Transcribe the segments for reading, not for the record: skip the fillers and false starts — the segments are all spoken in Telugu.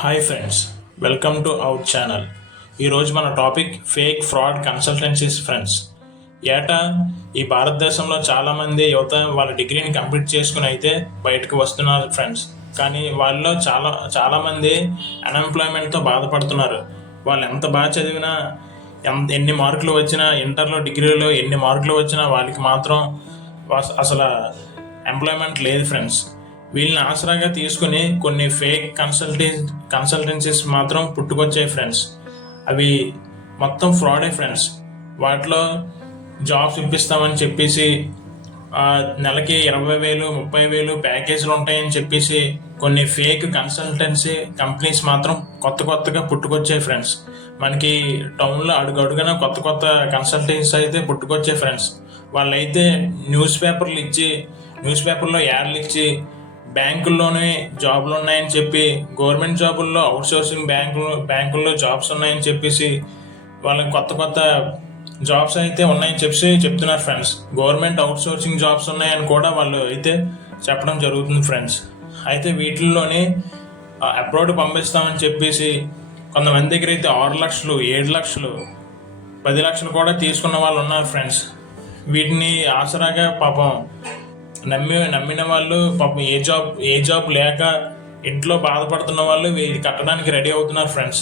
Hi friends, welcome to our channel. ఈరోజు మన topic fake fraud consultancies. Friends, ఏటా ఈ భారతదేశంలో చాలామంది యువత వాళ్ళ డిగ్రీని కంప్లీట్ చేసుకుని అయితే బయటకు వస్తున్నారు ఫ్రెండ్స్. కానీ వాళ్ళలో చాలామంది అన్ఎంప్లాయ్మెంట్తో బాధపడుతున్నారు. వాళ్ళు ఎంత బాగా చదివినా, ఎన్ని మార్కులు వచ్చినా, ఇంటర్లో డిగ్రీలో ఎన్ని మార్కులు వచ్చినా వాళ్ళకి మాత్రం అసలు ఎంప్లాయ్మెంట్ లేదు ఫ్రెండ్స్. వీళ్ళని ఆసరాగా తీసుకుని కొన్ని ఫేక్ కన్సల్టెన్సీస్ మాత్రం పుట్టుకొచ్చాయి ఫ్రెండ్స్. అవి మొత్తం ఫ్రాడే ఫ్రెండ్స్. వాటిలో జాబ్స్ ఇప్పిస్తామని చెప్పేసి నెలకి 20,000 30,000 ప్యాకేజీలు ఉంటాయని చెప్పేసి కొన్ని ఫేక్ కన్సల్టెన్సీ కంపెనీస్ మాత్రం కొత్తగా పుట్టుకొచ్చాయి ఫ్రెండ్స్. మనకి టౌన్లో అడుగడుగున కొత్త కన్సల్టెన్సీస్ అయితే పుట్టుకొచ్చాయి ఫ్రెండ్స్. వాళ్ళైతే న్యూస్ పేపర్లో యాడ్లు ఇచ్చి బ్యాంకుల్లోనే జాబులు ఉన్నాయని చెప్పి, గవర్నమెంట్ జాబుల్లో అవుట్సోర్సింగ్ బ్యాంకుల్లో జాబ్స్ ఉన్నాయని చెప్పేసి వాళ్ళకి కొత్త జాబ్స్ అయితే ఉన్నాయని చెప్తున్నారు ఫ్రెండ్స్. గవర్నమెంట్ అవుట్సోర్సింగ్ జాబ్స్ ఉన్నాయని కూడా వాళ్ళు అయితే చెప్పడం జరుగుతుంది ఫ్రెండ్స్. అయితే వీటిల్లోనే అబ్రాడ్ పంపిస్తామని చెప్పేసి కొంతమంది దగ్గర అయితే 6 లక్షలు 7 లక్షలు 10 లక్షలు కూడా తీసుకున్న వాళ్ళు ఉన్నారు ఫ్రెండ్స్. వీటిని ఆసరాగా పాపం నమ్మిన వాళ్ళు పాపం ఏ జాబ్ లేక ఇంట్లో బాధపడుతున్న వాళ్ళు ఇది కట్టడానికి రెడీ అవుతున్నారు ఫ్రెండ్స్.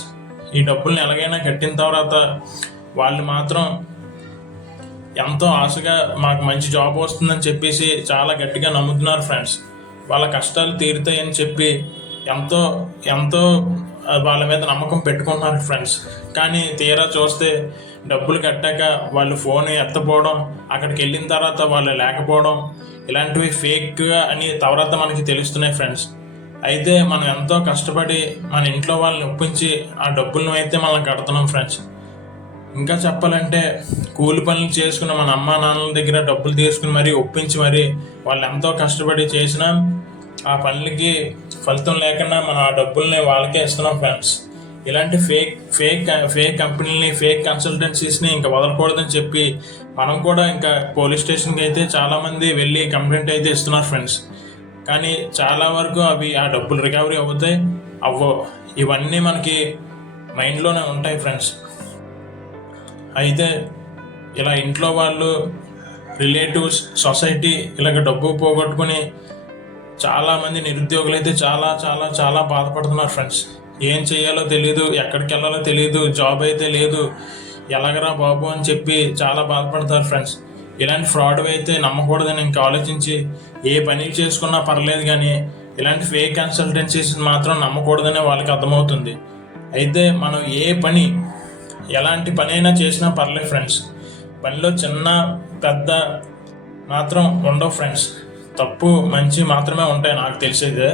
ఈ డబ్బుల్ని ఎలాగైనా కట్టిన తర్వాత వాళ్ళు మాత్రం ఎంతో ఆశగా మాకు మంచి జాబ్ వస్తుందని చెప్పేసి చాలా గట్టిగా నమ్ముతున్నారు ఫ్రెండ్స్. వాళ్ళ కష్టాలు తీరుతాయని చెప్పి ఎంతో వాళ్ళ మీద నమ్మకం పెట్టుకుంటున్నారు ఫ్రెండ్స్. కానీ తీరా చూస్తే డబ్బులు కట్టాక వాళ్ళు ఫోన్ ఎత్తపోవడం, అక్కడికి వెళ్ళిన తర్వాత వాళ్ళు లేకపోవడం, ఇలాంటివి ఫేక్గా అని తర్వాత మనకి తెలుస్తున్నాయి ఫ్రెండ్స్. అయితే మనం ఎంతో కష్టపడి మన ఇంట్లో వాళ్ళని ఒప్పించి ఆ డబ్బులను అయితే మనం కడుతున్నాం ఫ్రెండ్స్. ఇంకా చెప్పాలంటే కూలి పనులు చేసుకున్న మన అమ్మా నాన్నల దగ్గర డబ్బులు తీసుకుని మరీ ఒప్పించి వాళ్ళు ఎంతో కష్టపడి చేసినా ఆ పనులకి ఫలితం లేకుండా మనం ఆ డబ్బుల్ని వాళ్ళకే ఇస్తున్నాం ఫ్రెండ్స్. ఇలాంటి ఫేక్ కంపెనీలని, ఫేక్ కన్సల్టెన్సీస్ని ఇంకా వదలకూడదని చెప్పి మనం కూడా ఇంకా పోలీస్ స్టేషన్కి అయితే చాలామంది వెళ్ళి కంప్లైంట్ అయితే ఇస్తున్నారు ఫ్రెండ్స్. కానీ చాలా వరకు ఆ డబ్బులు రికవరీ అవ్వవు. ఇవన్నీ మనకి మైండ్లోనే ఉంటాయి ఫ్రెండ్స్. అయితే ఇలా ఇంట్లో వాళ్ళు, రిలేటివ్స్, సొసైటీ ఇలాగ డబ్బు పోగొట్టుకుని చాలామంది నిరుద్యోగులు అయితే చాలా బాధపడుతున్నారు ఫ్రెండ్స్. ఏం చేయాలో తెలియదు, ఎక్కడికి వెళ్ళాలో తెలియదు, జాబ్ అయితే లేదు, ఎలాగరా బాబు అని చెప్పి చాలా బాధపడతారు ఫ్రెండ్స్. ఇలాంటి ఫ్రాడ్ అయితే నమ్మకూడదని ఇంకా ఆలోచించి ఏ పని చేసుకున్నా పర్లేదు, కానీ ఇలాంటి ఫేక్ కన్సల్టెన్సీస్ మాత్రం నమ్మకూడదని వాళ్ళకి అర్థమవుతుంది. అయితే మనం ఎలాంటి పని అయినా చేసినా పర్లేదు ఫ్రెండ్స్. పనిలో చిన్న పెద్ద మాత్రం ఉండవు ఫ్రెండ్స్. తప్పు మంచి మాత్రమే ఉంటాయి. నాకు తెలిసేదే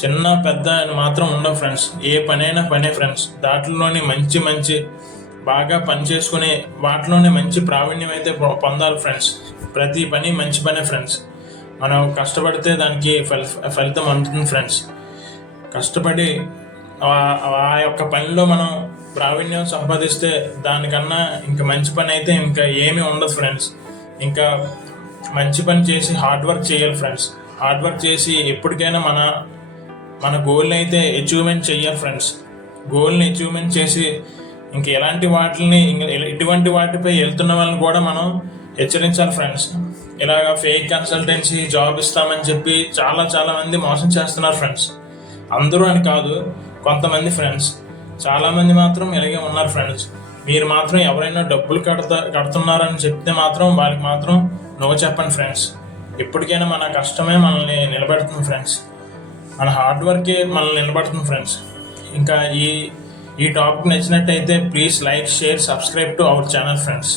చిన్న పెద్ద అని మాత్రం ఉండవు ఫ్రెండ్స్. ఏ పనైనా పనే ఫ్రెండ్స్. దాంట్లోని మంచి బాగా పని చేసుకుని వాటిలోనే మంచి ప్రావీణ్యం అయితే పొందాలి ఫ్రెండ్స్. ప్రతి పని మంచి పనే ఫ్రెండ్స్. మనం కష్టపడితే దానికి ఫలితం అందుతుంది ఫ్రెండ్స్. కష్టపడి ఆ యొక్క పనిలో మనం ప్రావీణ్యం సంపాదిస్తే దానికన్నా ఇంకా మంచి పని అయితే ఇంకా ఏమీ ఉండదు ఫ్రెండ్స్. ఇంకా మంచి పని చేసి హార్డ్ వర్క్ చేయాలి ఫ్రెండ్స్. హార్డ్ వర్క్ చేసి ఎప్పటికైనా మన గోల్ని అయితే అచీవ్మెంట్ చేయాలి ఫ్రెండ్స్. గోల్ని అచీవ్మెంట్ చేసి ఇంక ఇటువంటి వాటిపై వెళ్తున్న వాళ్ళని కూడా మనం హెచ్చరించాలి ఫ్రెండ్స్. ఇలాగ ఫేక్ కన్సల్టెన్సీ జాబ్ ఇస్తామని చెప్పి చాలా మంది మోసం చేస్తున్నారు ఫ్రెండ్స్. అందరూ అని కాదు, కొంతమంది ఫ్రెండ్స్. చాలామంది మాత్రం ఇలాగే ఉన్నారు ఫ్రెండ్స్. మీరు మాత్రం ఎవరైనా డబ్బులు కడుతున్నారని చెప్తే మాత్రం వాళ్ళకి మాత్రం నో చెప్పండి ఫ్రెండ్స్. ఎప్పటికైనా మన కష్టమే మనల్ని నిలబెడుతుంది ఫ్రెండ్స్. మన హార్డ్ వర్కే మనల్ని నిలబడుతుంది ఫ్రెండ్స్. ఇంకా ఈ టాపిక్ నచ్చినట్టయితే please like, share, subscribe to our channel friends.